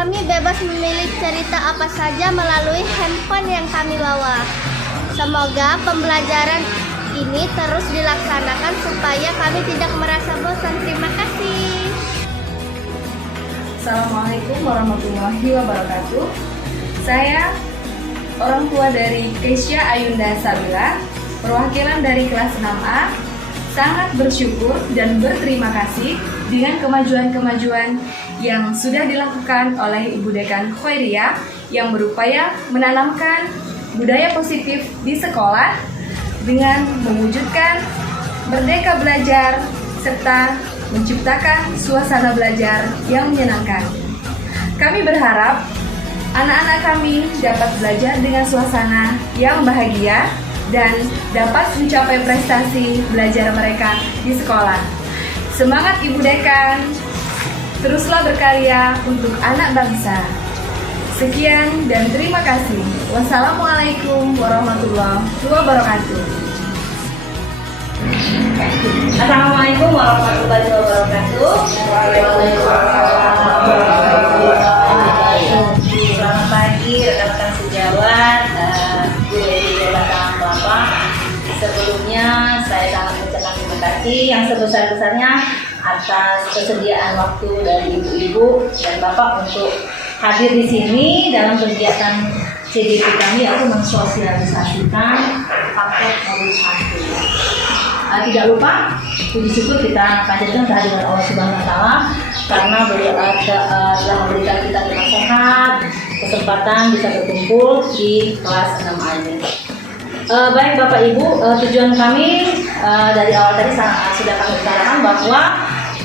Kami bebas memilih cerita apa saja melalui handphone yang kami bawa. Semoga pembelajaran ini terus dilaksanakan supaya kami tidak merasa bosan. Terima kasih. Assalamualaikum warahmatullahi wabarakatuh. Saya orang tua dari Keisha Ayunda Sabila, perwakilan dari kelas 6A, sangat bersyukur dan berterima kasih dengan kemajuan-kemajuan yang sudah dilakukan oleh Ibu Dekan Khoiriyah yang berupaya menanamkan budaya positif di sekolah dengan mewujudkan merdeka belajar serta menciptakan suasana belajar yang menyenangkan. Kami berharap anak-anak kami dapat belajar dengan suasana yang bahagia dan dapat mencapai prestasi belajar mereka di sekolah. Semangat Ibu Dekan, teruslah berkarya untuk anak bangsa. Sekian dan terima kasih. Wassalamualaikum warahmatullahi wabarakatuh. Assalamualaikum warahmatullahi wabarakatuh. Selamat pagi rekan-rekan sejawat, Bu Lady dan Bapak. Sebelumnya saya sangat mengucapkan terima kasih yang sebesar-besarnya atas kesediaan waktu dari ibu-ibu dan bapak untuk hadir di sini dalam kegiatan CDP kami, yaitu mensosialisasikan paket modul 1. Tidak lupa puji syukur kita panjatkan kehadiran Allah Subhanahu wa Ta'ala karena beliau telah memberikan kita dengan sehat, kesempatan bisa berkumpul di kelas 6A ini. Baik Bapak Ibu, tujuan kami dari awal tadi sudah kami utarakan bahwa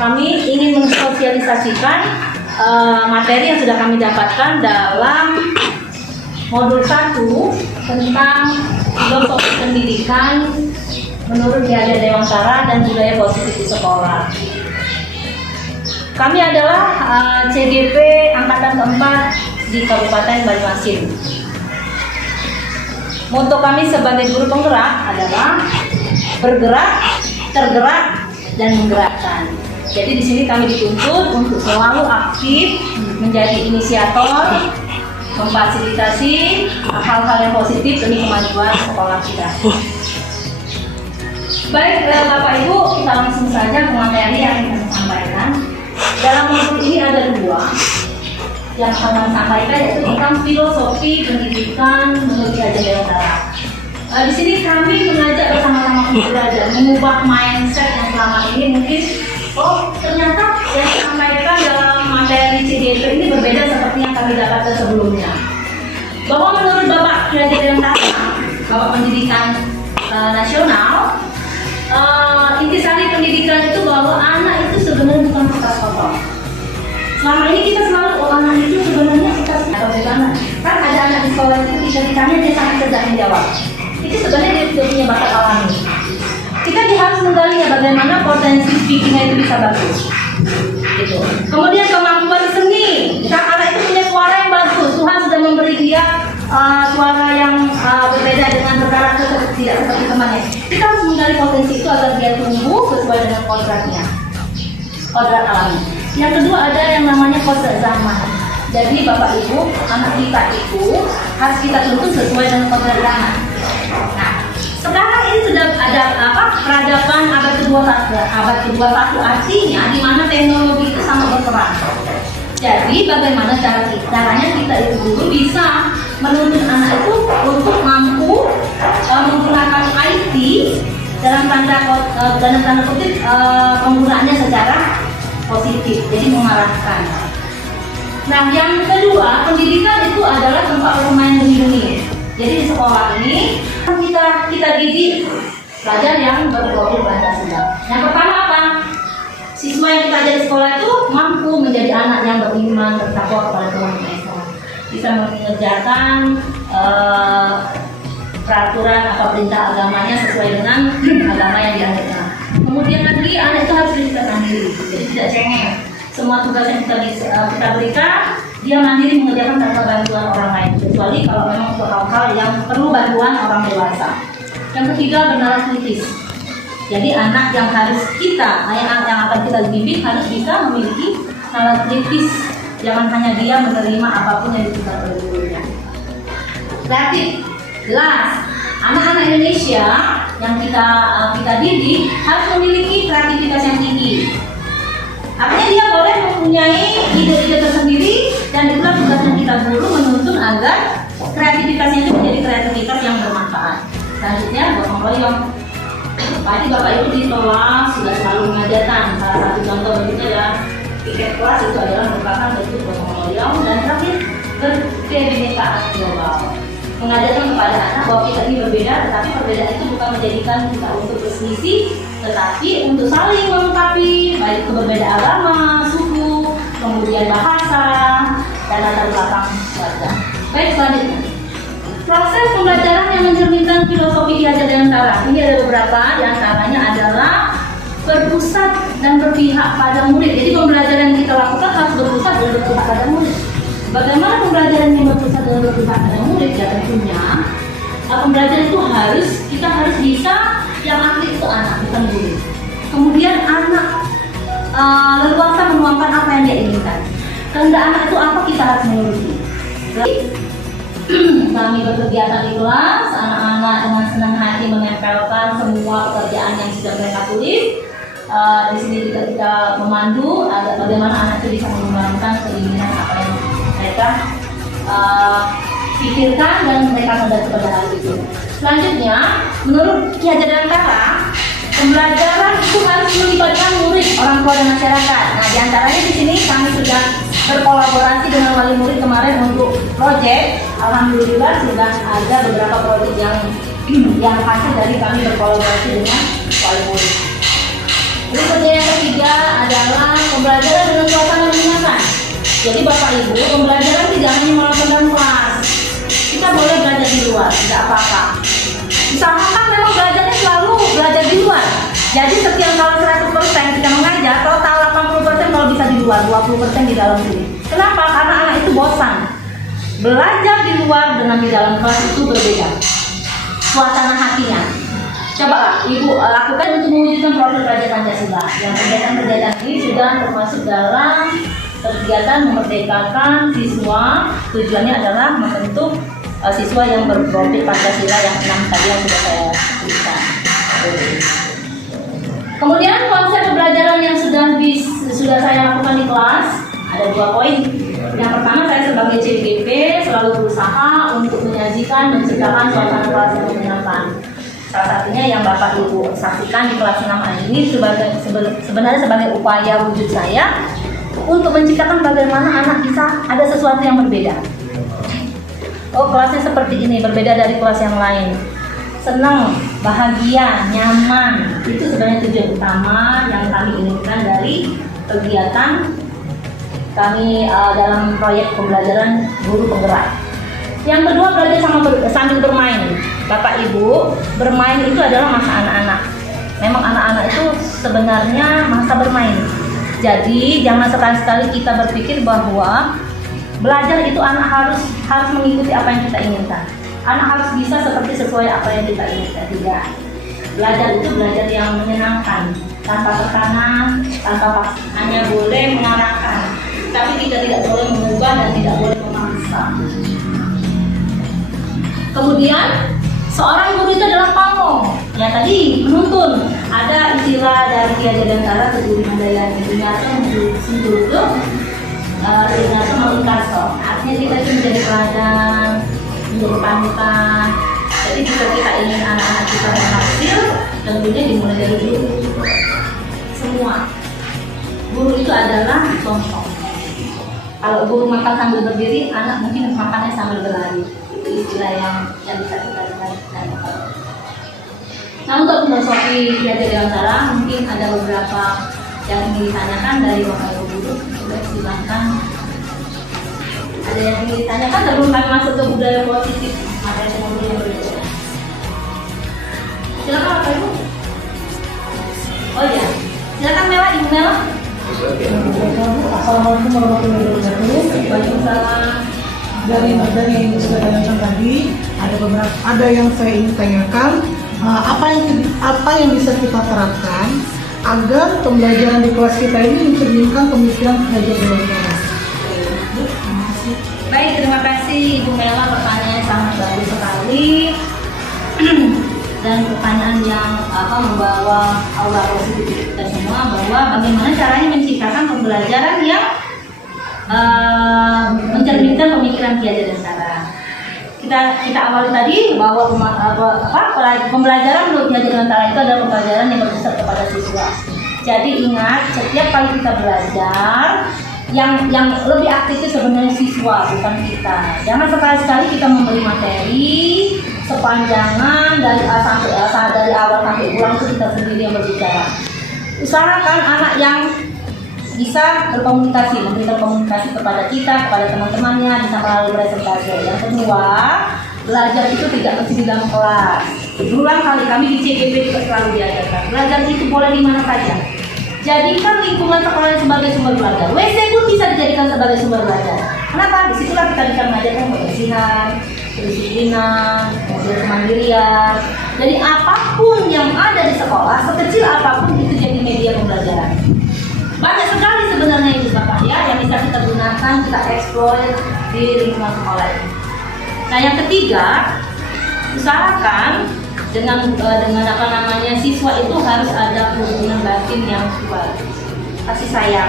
kami ingin mensosialisasikan materi yang sudah kami dapatkan dalam modul 1 tentang filosofi pendidikan menurut Ki Hajar Dewantara dan budaya positif di sekolah. Kami adalah CDP angkatan keempat di Kabupaten Banyuasin. Moto kami sebagai guru penggerak adalah bergerak, tergerak, dan menggerakkan. Jadi di sini kami dituntut untuk selalu aktif menjadi inisiator, memfasilitasi hal-hal yang positif demi kemajuan sekolah kita. Baik Bapak Ibu, kita langsung saja ke materi yang kita sampaikan. Dalam modul ini ada 2 yang akan sampaikan, yaitu tentang filosofi pendidikan menurut Ki Hajar Dewantara. Di sini kami mengajak bersama-sama untuk belajar mengubah mindset yang selama ini mungkin ternyata yang disampaikan dalam materi CDP ini berbeda seperti yang kami dapatkan sebelumnya. Bahwa menurut Bapak Ki Hajar Dewantara, Bapak Pendidikan Nasional, intisari pendidikan itu bahwa anak itu sebenarnya bukan kertas kotor. Selama ini kita selalu anak itu sebenarnya kertas atau bagaimana? Kan ada anak di sekolah itu ketika ditanya dia sangat cerdas menjawab. Itu sebenarnya dia sudah punya bakat alami. Kita harus menggalinya bagaimana potensi speakingnya itu bisa bagus. Gitu. Kemudian kemampuan seni. Misal anak itu punya suara yang bagus, Tuhan sudah memberi dia suara yang berbeda dengan berkarakter tidak seperti temannya. Kita harus menggali potensi itu agar dia tumbuh sesuai dengan kodratnya, kodrat alami. Yang kedua ada yang namanya kodrat zaman. Jadi Bapak Ibu, anak kita itu harus kita tuntun sesuai dengan kodrat zaman. Nah, sekarang ini sudah ada peradaban abad ke-21 artinya di mana teknologi itu sangat berperan. Jadi bagaimana caranya kita itu dulu bisa menuntun anak itu untuk mampu menggunakan IT dalam tanda kutip penggunaannya secara positif, jadi mengarahkan. Nah, yang kedua, pendidikan itu adalah tempat bermain demi. Jadi di sekolah ini kita didik pelajar yang berkelompok Pancasila. Yang pertama apa? Siswa yang kita ajar di sekolah itu mampu menjadi anak yang beriman, bertakwa kepada Tuhan Yang Maha Esa, bisa mengerjakan peraturan atau perintah agamanya sesuai dengan agama yang dianutkan. Kemudian lagi anak itu harus bisa mandiri, jadi tidak cengeng. Semua tugas yang kita berikan, dia mandiri mengerjakan tanpa bantuan orang lain, kecuali kalau memang untuk hal-hal yang perlu bantuan orang dewasa. Yang ketiga, bernalar kritis. Jadi anak yang harus yang akan kita bimbing harus bisa memiliki nalar kritis. Jangan hanya dia menerima apapun yang diberikan oleh gurunya. Kreatif, jelas. Anak-anak Indonesia yang kita didik harus memiliki kreativitas yang tinggi. Artinya dia boleh mempunyai ide-ide tersendiri, dan itulah tugasnya kita guru menuntun agar kreativitasnya itu menjadi kreativitas yang bermanfaat. Selanjutnya gotong royong. Pasti Bapak Ibu di kelas sudah selalu mengajarkan. Salah satu contoh bentuknya adalah tiket kelas, itu adalah merupakan bentuk gotong royong. Dan terakhir, berkebinekaan global. Mengajarkan kepada anak bahwa kita ini berbeda, tetapi perbedaan itu bukan menjadikan kita untuk berselisih, tetapi untuk saling melengkapi, baik itu berbeda agama, suku, kemudian bahasa, dan latar belakang keluarga. Baik, selanjutnya. Proses pembelajaran yang mencerminkan filosofi Ki Hajar Dewantara. Ini ada beberapa, di antaranya adalah berpusat dan berpihak pada murid. Jadi pembelajaran yang kita lakukan harus berpusat dan berpihak pada murid. Bagaimana pembelajaran yang berpusat dan berpihak pada murid? Ya tentunya pembelajaran itu kita harus bisa, yang aktif itu anak, bukan guru. Kemudian anak leluasa menuangkan apa yang dia inginkan. Kehendak anak itu apa, kita harus menuruti. Kami berkegiatan di kelas, anak-anak dengan senang hati menempelkan semua pekerjaan yang sudah mereka tulis. Di sini juga kita memandu agar bagaimana anak itu bisa mengembangkan keinginan apa yang mereka pikirkan dan mereka sadar kepada hal itu. Selanjutnya, menurut Ki Hajar Dewantara, pembelajaran itu harus melibatkan murid, orang tua dan masyarakat. Nah, diantaranya di sini kami sudah berkolaborasi dengan wali murid kemarin untuk proyek. Alhamdulillah sudah ada beberapa proyek yang hasil dari kami berkolaborasi dengan wali murid. Berikutnya yang ketiga adalah pembelajaran dengan suasana menyenangkan. Jadi Bapak Ibu, pembelajaran tidak hanya melakukan dalam kelas. Kita boleh belajar di luar, tidak apa-apa. Usahakan memang belajarnya selalu belajar di luar. Jadi setiap kali 100% kita mengajar, total 80% kalau bisa di luar, 20% di dalam sini. Kenapa? Karena anak itu bosan. Belajar di luar dengan di dalam kelas itu berbeda. Suasana hatinya. Coba Ibu lakukan untuk mewujudkan profil Praja Pancasila. Yang kegiatan-kegiatan ini sudah termasuk dalam kegiatan memerdekakan siswa. Tujuannya adalah membentuk siswa yang berprofil Pancasila yang 6 tadi yang sudah saya tuliskan. Kemudian konsep pembelajaran yang sudah saya lakukan di kelas ada 2 poin. Yang pertama, saya sebagai CGP selalu berusaha untuk menyajikan, menciptakan suasana kelas yang menyenangkan. Salah satunya yang Bapak Ibu saksikan di kelas 6A ini sebenarnya sebagai upaya wujud saya untuk menciptakan bagaimana anak bisa ada sesuatu yang berbeda. Oh, kelasnya seperti ini, berbeda dari kelas yang lain. Senang, bahagia, nyaman. Itu sebenarnya tujuan utama yang kami inginkan dari kegiatan kami dalam proyek pembelajaran guru penggerak. Yang kedua, belajar sambil bermain. Bapak Ibu, bermain itu adalah masa anak-anak. Memang anak-anak itu sebenarnya masa bermain. Jadi jangan sekali-sekali kita berpikir bahwa belajar itu anak harus mengikuti apa yang kita inginkan. Anak harus bisa sesuai apa yang kita inginkan. Tidak. Belajar itu belajar yang menyenangkan, tanpa tekanan, tanpa paksa. Hanya boleh mengarahkan, tapi kita tidak boleh mengubah dan tidak boleh memaksa. Kemudian seorang guru itu adalah pamong. Ya tadi menuntun. Ada istilah dari Ki Hajar Dewantara Teguh Mandayani Ingaso Sintuludo Ingaso Malungkaso. Artinya kita itu menjadi teladan, menjadi panutan. Jadi jika kita ingin anak-anak kita berhasil, tentunya dimulai dari guru. Semua guru itu adalah contoh. Kalau guru makan sambil berdiri, anak mungkin makannya sambil berlari. Istilah yang bisa kita dengarkan. Nah, untuk filosofi Ki Hajar Dewantara mungkin ada beberapa yang ingin ditanyakan dari Bapak Ibu guru. Sudah silakan. Ada yang ingin ditanyakan sebelum kami masuk ke budaya positif materi modul yang berikutnya. Silakan Bapak Ibu. Oh iya, silakan Mela, Ibu Mela. Assalamualaikum warahmatullahi wabarakatuh. Waalaikumsalam. Dari yang sudah ditanyakan tadi, ada yang saya ingin tanyakan, apa yang bisa kita terapkan agar pembelajaran di kelas kita ini mencerminkan pemikiran Ki Hajar Dewantara. Baik, terima kasih Ibu Mela, pertanyaan sangat bagus sekali. Dan pertanyaan yang membawa aura positif kita semua, bahwa bagaimana caranya menciptakan pembelajaran yang mencerminkan pemikiran Ki Hajar Dewantara. Kita awali tadi bahwa pembelajaran menurut Ki Hajar Dewantara itu adalah pembelajaran yang berpusat kepada siswa. Jadi ingat, setiap kali kita belajar, yang lebih aktif itu sebenarnya siswa, bukan kita. Jangan sekali-sekali kita memberi materi sepanjangan dari awal sampai pulang itu kita sendiri yang berbicara. Usahakan anak yang bisa berkomunikasi, memberikan komunikasi kepada kita, kepada teman-temannya, bisa melalui presentasi. Yang kedua, belajar itu tidak mesti di dalam kelas. Berulang kali kami di CPP juga selalu diajarkan, belajar itu boleh di mana saja. Jadikan lingkungan sekolah sebagai sumber belajar. WC pun bisa dijadikan sebagai sumber belajar. Kenapa? Disitulah kita bisa mengajarkan kebersihan, kedisiplinan, kemudian kemandirian. Jadi apapun yang ada di sekolah, sekecil apapun itu jadi media pembelajaran. Banyak sekali sebenarnya itu Bapak ya, yang bisa kita gunakan, kita eksplor di lingkungan sekolah ini. Nah yang ketiga, usahakan dengan siswa itu harus ada hubungan batin yang kuat, kasih sayang.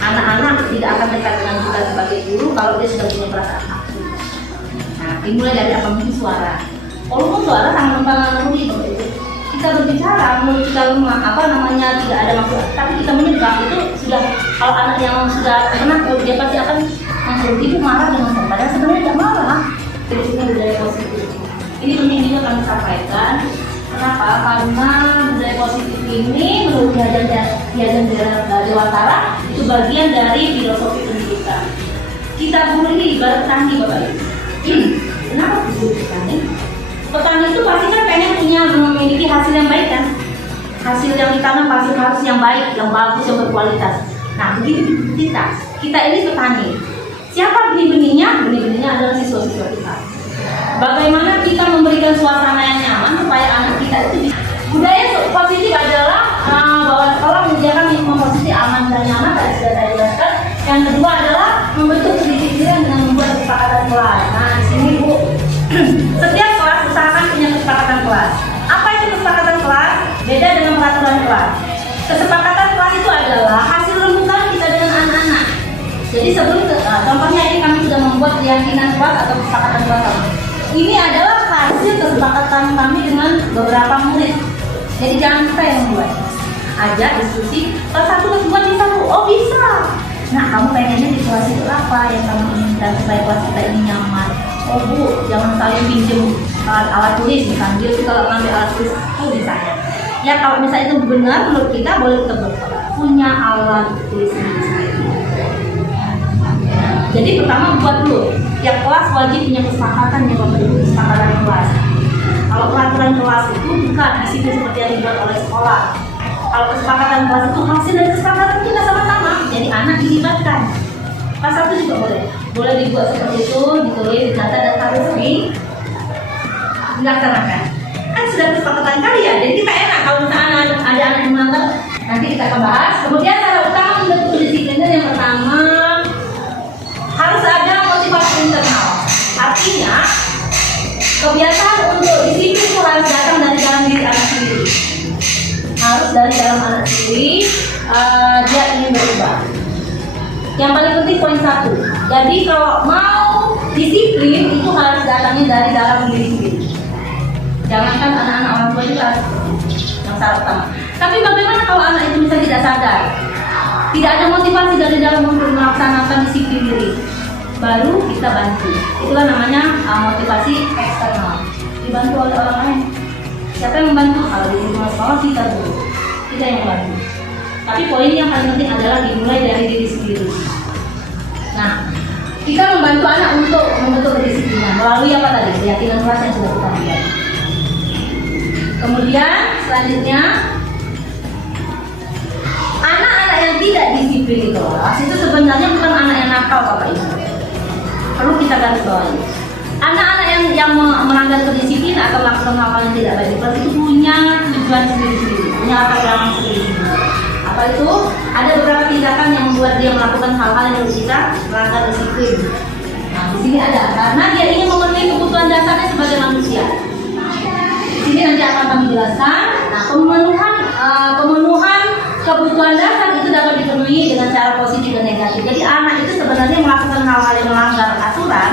Anak-anak tidak akan dekat dengan kita sebagai guru kalau dia sudah punya perasaan aktif. Nah dimulai dari apa? Mungkin suara. Walaupun suara sangat mempengaruhi itu. Kita berbicara menurut kita tidak ada maksud, tapi kita menyebab itu sudah, kalau anak yang sudah pernah dia pasti akan menurut ibu marah dengan saya, padahal sebenarnya tidak marah. Itu budaya positif. Ini penting juga kami sampaikan. Kenapa? Karena budaya positif ini menurut Ki Hajar Dewantara itu bagian dari filosofi pendidikan. Kita guru ini ibarat petani Bapak Ibu. Kenapa guru petani? Petani itu pasti kan pengen memiliki hasil yang baik kan? Hasil yang ditanam pasti harus yang baik, yang bagus, yang berkualitas. Nah begitu kita ini petani. Siapa benih-benihnya? Benih-benihnya adalah siswa-siswa kita. Bagaimana kita memberikan suasana yang nyaman supaya anak kita itu bisa. Budaya positif adalah bahwa sekolah menyediakan lingkungan positif, aman dan nyaman, tadi sudah saya jelaskan. Yang kedua adalah membentuk kedisiplinan dengan membuat kesepakatan kelas. Nah di sini Bu, setiap kelas usahakan punya kesepakatan kelas. Apa itu kesepakatan kelas? Beda dengan peraturan kelas. Kesepakatan kelas itu adalah hasil rembukan kita dengan anak-anak. Jadi sebelum contohnya ini kami sudah membuat keyakinan kelas atau kesepakatan kelas. Ini adalah hasil kesepakatan kami dengan beberapa murid. Jadi jangan saya yang membuat. Ajak diskusi. Kelas 1 kelas 2 bisa Bu? Oh bisa. Nah kamu pengennya situasi itu apa yang kamu inginkan supaya kelas kita ini nyaman? Oh Bu, jangan saling pinjam alat tulis. Misalnya dia suka ngambil alat tulis. Oh bisa ya. Ya kalau misalnya itu benar menurut kita boleh kita punya alat tulis sendiri. Jadi pertama buat dulu, tiap kelas wajib punya kesepakatan yang membentuk kesepakatan kelas. Kalau peraturan kelas itu bukan disiplin seperti yang dibuat oleh sekolah. Kalau kesepakatan kelas itu hasil dari kesepakatan kita sama-sama, jadi anak dilibatkan. Kelas 1 juga boleh dibuat seperti itu, ditulis, dicatat dan harus dilaksanakan. Kan sudah kesepakatan kali ya, jadi kita enak kalau misalnya ada anak yang melanggar, nanti kita akan bahas. Kemudian cara utama membentuk disiplin yang pertama harus ada motivasi internal. Artinya kebiasaan untuk disiplin itu harus datang dari dalam diri anak sendiri. Harus dari dalam anak sendiri, dia ingin berubah. Yang paling penting poin 1. Jadi kalau mau disiplin itu harus datangnya dari dalam diri sendiri. Jangankan anak-anak orang tua juga yang salah utama. Tapi bagaimana kalau anak itu misalnya tidak sadar? Tidak ada motivasi dari dalam untuk melaksanakan disiplin diri. Baru kita bantu. Itulah namanya motivasi eksternal. Dibantu oleh orang lain. Siapa yang membantu? Kalau di lingkungan sekolah kita dulu. Kita yang membantu. Tapi poin yang paling penting adalah dimulai dari diri sendiri. Nah, kita membantu anak untuk membentuk kedisiplinan melalui apa tadi? Keyakinan kelas yang sudah kita lihat. Kemudian selanjutnya anak-anak yang tidak disiplin di kelas itu sebenarnya bukan anak yang nakal Bapak Ibu. Perlu kita garis bawahi. Anak-anak yang melanggar kedisiplinan atau melakukan hal yang tidak baik di kelas itu punya tujuan sendiri-sendiri, punya latar belakang sendiri-sendiri. Apa itu? Ada beberapa tindakan yang membuat dia melakukan hal-hal yang menurut kita melanggar disiplin. Nah, di sini ada karena dia ingin memenuhi kebutuhan dasarnya sebagai manusia. Di sini nanti akan kami jelaskan. Nah, pemenuhan kebutuhan dasar itu dapat dipenuhi dengan cara positif dan negatif. Jadi anak itu sebenarnya melakukan hal-hal yang melanggar aturan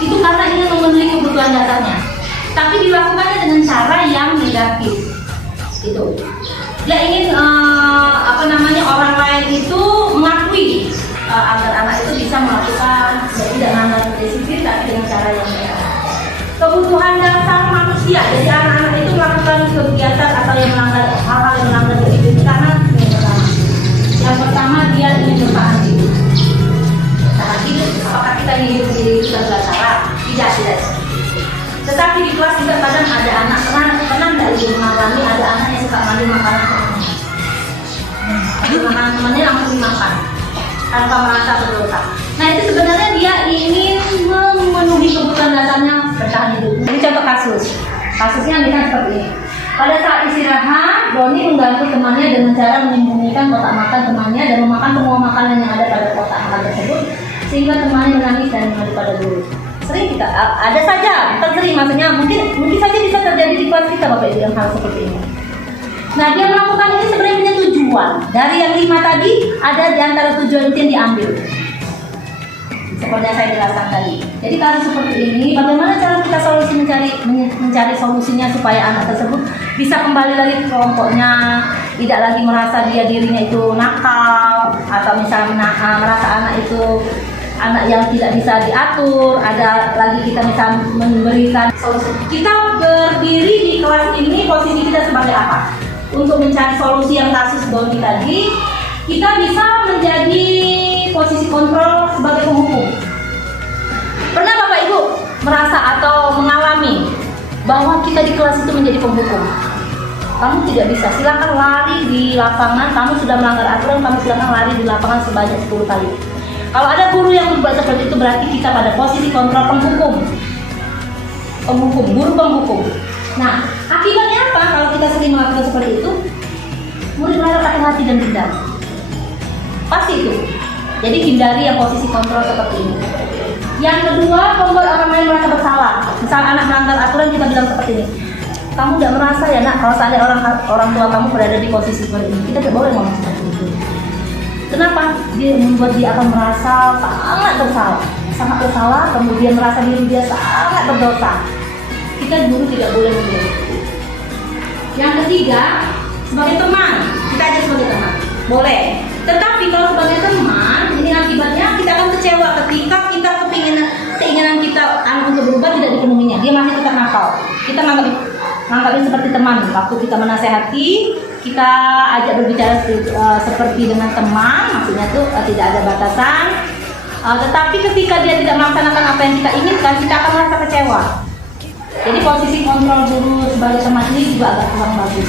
itu karena ingin memenuhi kebutuhan dasarnya. Tapi dilakukannya dengan cara yang negatif. Gitu. Dia ingin orang lain itu mengakui agar anak itu bisa melakukan tidak melanggar disiplin tapi dengan cara yang negatif. Kebutuhan dasar manusia, jadi anak-anak itu melakukan kegiatan atau yang melanggar hal-hal yang melanggar disiplin karena yang pertama dia ingin bertahan hidup. Bertahan hidup, apakah kita ingin hidup di segala cara? Tidak. Tetapi di kelas juga kadang ada anak pernah nggak ibu mengalami ada anak yang suka ngambil makanan temannya. Makanan temannya langsung dimakan tanpa merasa berdosa. Nah itu sebenarnya dia ingin memenuhi kebutuhan dasarnya bertahan hidup. Ini contoh kasusnya misalnya seperti ini. Pada saat istirahat, Doni mengganggu temannya dengan cara menyembunyikan kotak makan temannya dan memakan semua makanan yang ada pada kotak makan tersebut sehingga temannya menangis dan mengadu pada guru. Sering kita ada saja, bukan sering maksudnya mungkin saja bisa terjadi di kelas kita Bapak Ibu yang hal seperti ini. Nah dia melakukan ini sebenarnya punya tujuan. Dari yang 5 tadi ada di antara tujuan itu yang diambil. Seperti yang saya jelaskan tadi. Jadi kalau seperti ini, bagaimana cara kita mencari solusinya supaya anak tersebut bisa kembali lagi ke kelompoknya, tidak lagi merasa dirinya itu nakal atau misalnya merasa anak itu anak yang tidak bisa diatur. Ada lagi kita bisa memberikan solusi. Kita berdiri di kelas ini, posisi kita sebagai apa? Untuk mencari solusi yang kasus Doni tadi, kita bisa menjadi posisi kontrol sebagai penghukum. Pernah Bapak Ibu merasa atau mengalami bahwa kita di kelas itu menjadi penghukum? Kamu tidak bisa, silakan lari di lapangan. Kamu sudah melanggar aturan, kamu silakan lari di lapangan sebanyak 10 kali. Kalau ada guru yang berbuat seperti itu berarti kita pada posisi kontrol penghukum, guru penghukum. Nah, akibatnya apa kalau kita sering melakukan seperti itu? Murid merasa sakit hati dan dendam. Pasti itu. Jadi hindari yang posisi kontrol seperti ini. Yang kedua, membuat orang lain merasa bersalah. Misal anak melanggar aturan, kita bilang seperti ini. Kamu tidak merasa ya nak, kalau seandainya orang tua kamu berada di posisi seperti ini, kita tidak boleh ngomong seperti itu. Kenapa? Dia membuat dia akan merasa sangat bersalah, kemudian merasa diri dia sangat berdosa. Kita guru tidak boleh membuat itu. Yang ketiga, sebagai teman, kita aja sebagai teman, boleh. Tetapi kalau sebagai teman, ini akibatnya kita akan kecewa ketika kita keinginan kita untuk berubah tidak dipenuhinya. Dia masih tetap nakal. Kita menganggapnya seperti teman. Waktu kita menasehati, kita ajak berbicara seperti dengan teman, maksudnya itu tidak ada batasan. Tetapi ketika dia tidak melaksanakan apa yang kita inginkan, kita akan merasa kecewa. Jadi posisi kontrol guru sebagai teman ini juga agak kurang bagus.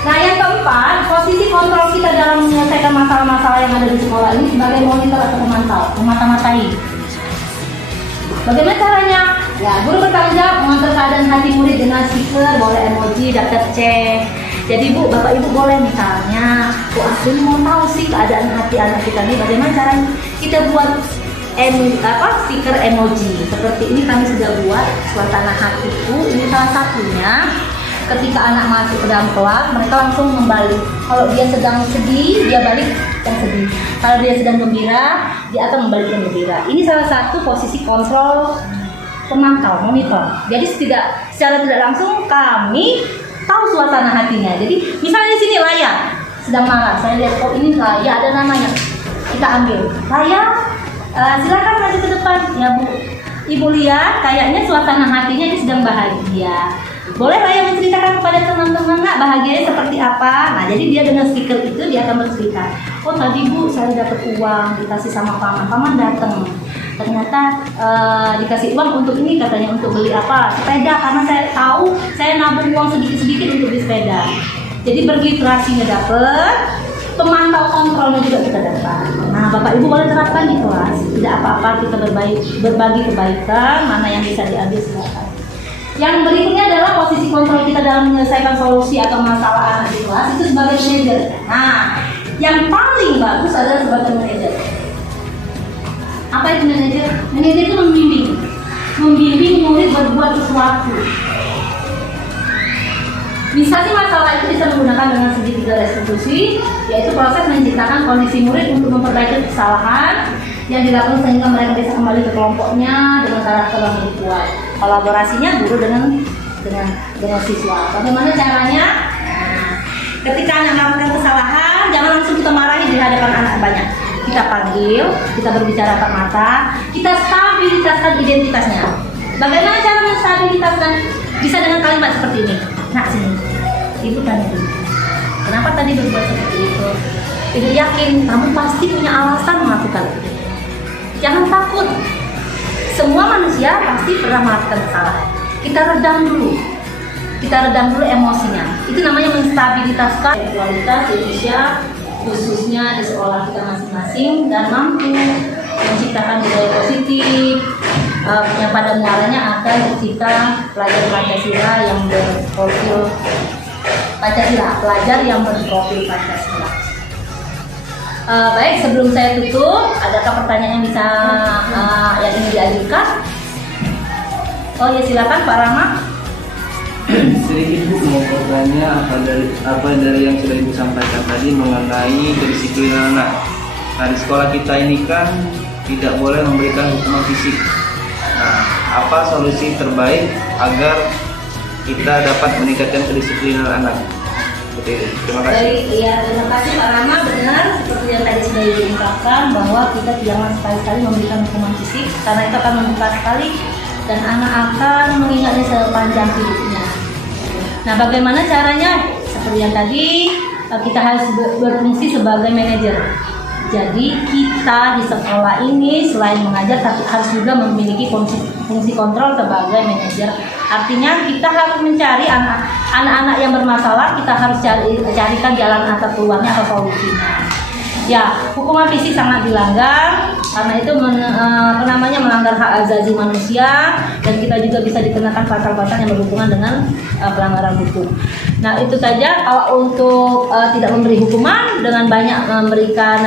Nah yang keempat, posisi kontrol kita dalam menyelesaikan masalah-masalah yang ada di sekolah ini sebagai monitor atau pemantau, memata-matai. Bagaimana caranya? Ya, guru bertanggung jawab mengontrol keadaan hati murid dengan stiker, boleh emoji, daftar cek. Jadi Bu, Bapak Ibu boleh misalnya, Bu Asli mau tahu sih keadaan hati anak kita ini, bagaimana caranya? Kita buat stiker emoji. Seperti ini kami sudah buat suasana hatiku. Ini salah satunya. Ketika anak masuk ke dalam kelas, mereka langsung membalik. Kalau dia sedang sedih, dia balik yang sedih. Kalau dia sedang gembira, dia akan membalik yang gembira. Ini salah satu posisi kontrol pemantau, monitor. Jadi secara tidak langsung kami tahu suasana hatinya. Jadi misalnya di sini Laya sedang marah, saya lihat ini Laya ada namanya, kita ambil Laya, silakan maju ke depan ya Bu. Ibu lihat kayaknya suasana hatinya dia sedang bahagia. Boleh Laya menceritakan kepada teman-teman nggak bahagianya seperti apa? Nah jadi dia dengan stiker itu dia akan bercerita. Oh tadi Bu saya dapat uang dikasih sama paman datang. Ternyata dikasih uang untuk ini katanya untuk beli apa? Sepeda, karena saya tahu saya nabung uang sedikit-sedikit untuk beli sepeda. Jadi begitu hasilnya dapet, pemantau kontrolnya juga kita dapat. Nah Bapak Ibu boleh terapkan di kelas. Tidak apa-apa kita berbagi kebaikan, mana yang bisa diambil silakan. Yang berikutnya adalah posisi kontrol kita dalam menyelesaikan solusi atau masalah anak di kelas itu sebagai manajer. Nah, yang paling bagus adalah sebagai manajer. Apa itu manajer? Manajer itu membimbing murid berbuat sesuatu. Bisa sih masalah itu bisa menggunakan dengan segitiga restitusi, yaitu proses menciptakan kondisi murid untuk memperbaiki kesalahan yang dilakukan sehingga mereka bisa kembali ke kelompoknya dengan karakter yang lebih kuat. Kolaborasinya guru dengan siswa. Bagaimana caranya? Nah, ketika anak melakukan kesalahan, jangan langsung kita marahi di hadapan anak banyak. Kita panggil, kita berbicara empat mata, kita stabilitaskan identitasnya. Bagaimana cara menstabilitaskan? Bisa dengan kalimat seperti ini. Nak, sini, ibu tanya dulu, kenapa tadi berbuat seperti itu? Ibu yakin kamu pasti punya alasan melakukan itu. Jangan takut. Semua manusia pasti pernah melakukan kesalahan. Kita redam dulu emosinya. Itu namanya menstabilitaskan kualitas Indonesia, khususnya di sekolah kita masing-masing, dan mampu menciptakan budaya positif yang pada muaranya akan tercipta pelajar Pancasila yang berprofil pelajar yang berprofil Pancasila. Baik, sebelum saya tutup, adakah pertanyaan yang bisa yang ingin diajukan? Oh ya, silakan Pak Rama. Sedikit Bu mau bertanya apa dari yang sudah Ibu sampaikan tadi mengenai kedisiplinan anak. Nah, di sekolah kita ini kan tidak boleh memberikan hukuman fisik. Nah, apa solusi terbaik agar kita dapat meningkatkan kedisiplinan anak? Terima kasih. Baik, ya, terima kasih Pak Rama. Benar, seperti yang tadi sudah diungkapkan bahwa kita jangan sekali-kali memberikan hukuman fisik karena itu akan membuka sekali dan anak akan mengingatnya sepanjang hidupnya. Nah, bagaimana caranya? Seperti yang tadi, kita harus berfungsi sebagai manajer. Jadi kita di sekolah ini selain mengajar tapi harus juga memiliki fungsi kontrol sebagai manajer. Artinya kita harus mencari anak-anak yang bermasalah, kita harus carikan jalan atau keluarnya atau solusinya. Ya, hukuman fisik sangat dilanggar karena itu melanggar hak asasi manusia, dan kita juga bisa dikenakan pasal-pasal yang berhubungan dengan pelanggaran hukum. Nah, itu saja. Kalau untuk tidak memberi hukuman dengan banyak memberikan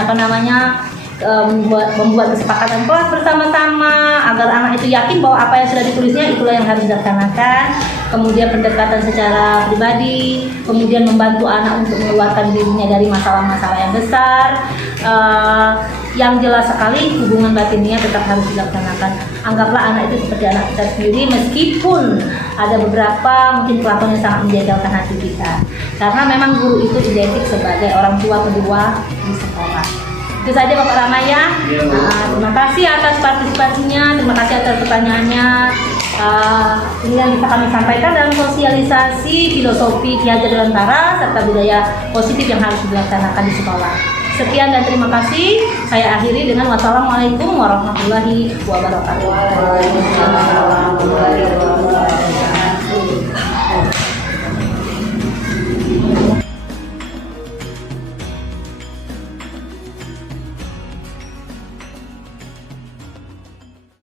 membuat kesepakatan kelas bersama-sama agar anak itu yakin bahwa apa yang sudah ditulisnya itulah yang harus dilaksanakan. Kemudian pendekatan secara pribadi, kemudian membantu anak untuk mengeluarkan dirinya dari masalah-masalah yang besar. Yang jelas sekali hubungan batinnya tetap harus dilaksanakan. Anggaplah anak itu seperti anak kita sendiri, meskipun ada beberapa mungkin kelakuan yang sangat menjengkelkan hati kita. Karena memang guru itu identik sebagai orang tua kedua di sekolah. Itu saja Bapak Ramaya. Terima kasih atas partisipasinya, terima kasih atas pertanyaannya. Ini yang bisa kami sampaikan dalam sosialisasi filosofi Ki Hajar Dewantara serta budaya positif yang harus dilaksanakan di sekolah. Sekian dan terima kasih. Saya akhiri dengan wassalamualaikum warahmatullahi wabarakatuh.